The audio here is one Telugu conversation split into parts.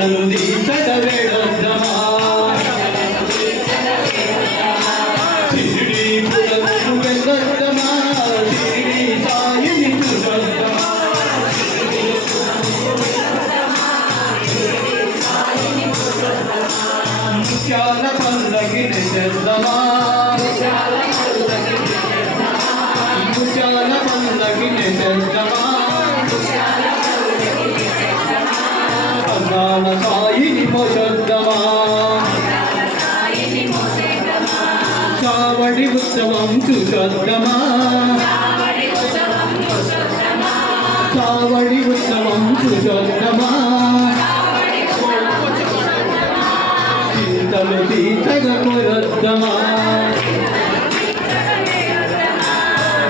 ఆశలను తీర్చగ వేడొద్దమా షిరిడీపురముకు వెళ్ళొద్దమా షిరిడీ సాయిని చూసొద్దమా ముత్యాల పల్లకిని చేద్దామా ముత్యాల పల్లకిని చేద్దామా అందాల సాయిని మోసొద్దమా చావడి ఉత్సవం చూసొద్దమా చావడి ఉత్సవం చూసొద్దమా చింతలు తీర్చగ కొరొద్దమా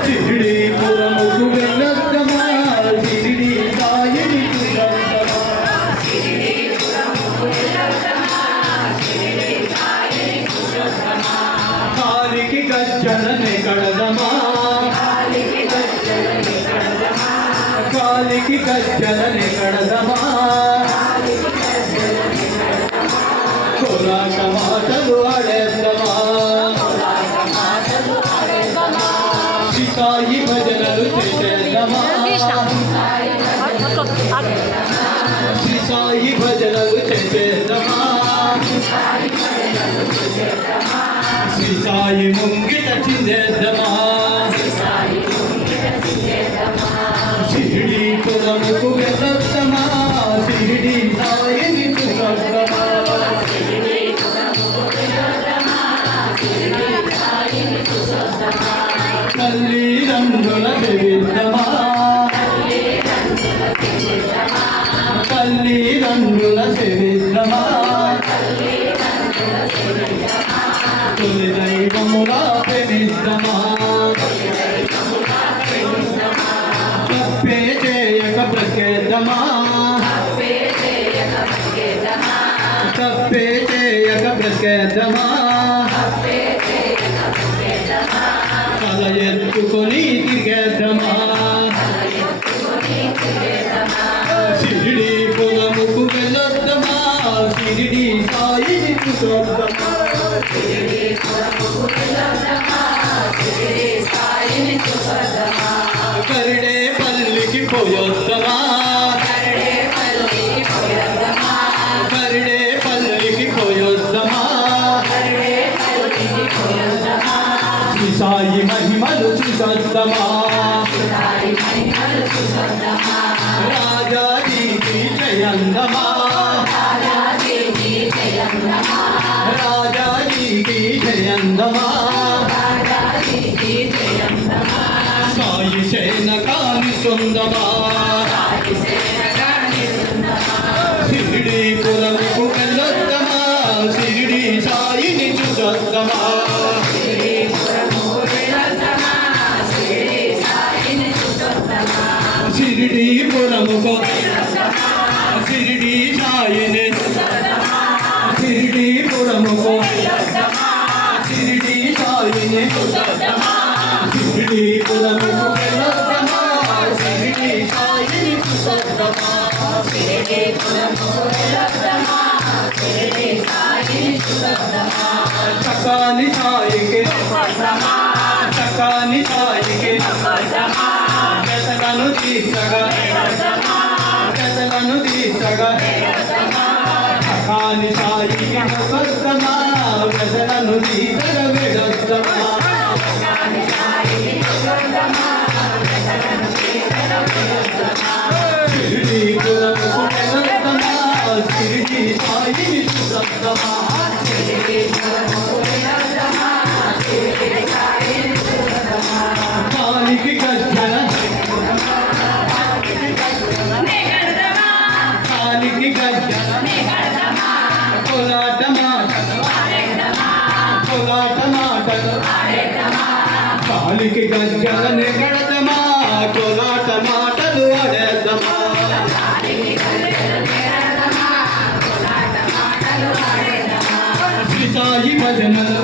షిరిడీపురముకు వెళ్ళొద్దమా షిరిడీ సాయిని చూసొద్దమా కాలికి గజ్జలని కడదమా కాలికి గజ్జలని కడదమా కోలాట మాటలు ఆడేద్దామా శ్రీ సాయి భజనలు చేసేద్దామా శ్రీ సాయి భజనలు చేసేద్దామా శ్రీ సాయి ముంగిట చిందేద్దామా షిరిడీపురముకు వెళ్ళొద్దమా షిరిడీ సాయిని చూసొద్దమా తల్లి రంగుల సేవిద్దామా తల్లి రంగుల సేవిద్దామా తొలి దైవములా ప్రేమిద్దామా తప్పే చేయక బ్రతికేద్దామా తప్పే చేయక బ్రతికేద్దామా తల ఎత్తుకొని తిరిగేద్దామా షిరిడీపురముకు వెళ్ళొద్దమా షిరిడీ సాయిని చూసొద్దమా కరిడే పల్లికి పోయొద్దమా కరిడే పల్లికి పోయొద్దమా శ్రీ సాయి మహిమలు చూసొద్దమా రాజాజీకి జయందమా రాజాజీకి జయందమా సాయి సేన కాని సొందమా షిరిడీపురముకు వెళ్ళొద్దమా షిరిడీ సాయిని చూసొద్దమా షిరిడీపురముకు షిరిడీ సాయిని షిరిడీపురముకు షిరిడీ సాయిని షిరిడీపురముకు వెళ్ళొద్దమా షిరిడీ సాయిని చూసొద్దమా చకాని సాయికి చకాని సాయికి జతలను తీర్చగా జతలను తీర్చగా చకాని సాయికి చూసొద్దమా జతలను తీర్చగా వేడొద్దమా షిరిడీపురముకు వెళ్ళొద్దమా షిరిడీ సాయిని చూసొద్దమా కాలికి గజ్జల కాలికి గజ్జల కోలాట మాటలు కోలాట మాటలు కాలికి గజ్జలని కడదమా కోలాట మాటలు ఆడేద్దామా శ్రీ సాయి భజనలు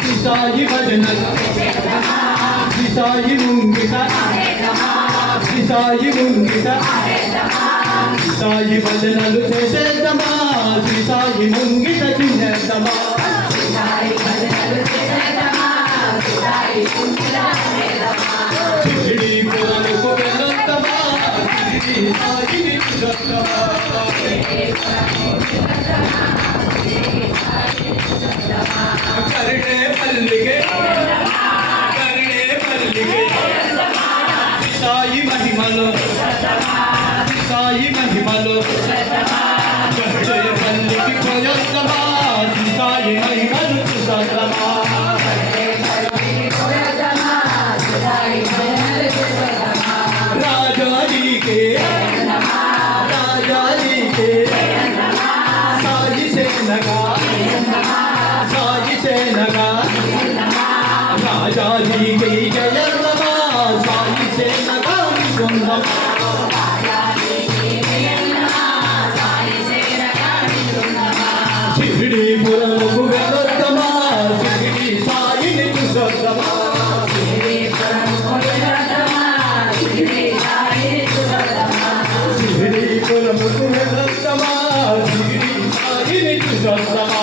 శ్రీ సాయి భజనలు శ్రీ సాయి ముంగిట శ్రీ సాయి ముంగిట సాయి భజనలు చేసేద్దామా శ్రీ సాయి ముంగిట చిన్నేద్దామా షిరిడి పురముకు వెళ్ళొద్దామా షిరిడి సాయిని చూసొద్దామా కరుణే పల్లికే సాయి మహిమలో సాయి మహిమలో జయ పల్లికి పోయొద్దమా సాయి మహిమలు చూసొద్దమా రాజాజీకే రాజాజీకే సాయి సేనగా సాయి సేనగా రాజాజీకి జయర్లమా సాయి సేనగా వికుందమా షిరిడి పురముకు వెళ్ళొద్దమా షిరిడి సాయిని చూసొద్దమా షిరిడి పురముకు వెళ్ళొద్దమా షిరిడి సాయిని చూసొద్దమా